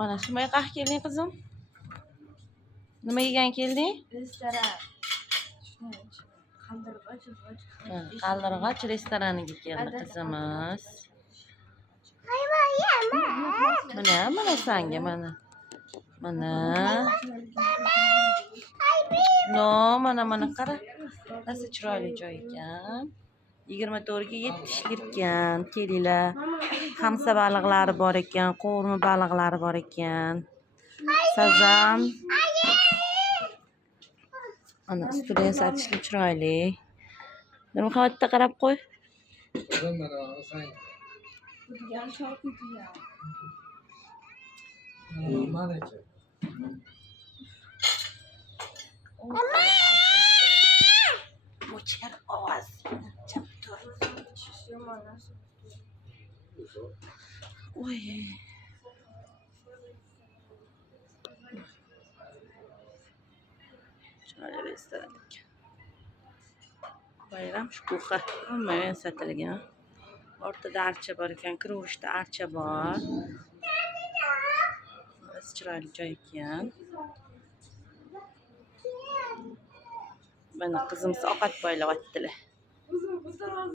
Mana shu yoqqa kelding qizim. Nima yegan kelding? Restoran. Qaldirg'och restoraniga keldi qizimiz. Mana senga mana. Mana qara. Nasıl chiroyli joy ekan. 24 ga 7 ishlarkan. Kelinglar. Hamsa baliqlari bor ekan, qo'rma baliqlari bor ekan. Sazan. Ana ustidan satishli chiroyli. Nima qavatda qarab qo'y. O'chir ovoz. Chaptur. Oy. Chiroyli restoran ekan. Bayram shukuhi. Hamma satilgan. Ortada archa bor ekan, kiruvishda archa bor. Chiroyli joy ekan. Mana qizimiz ovqat poylayaptilar.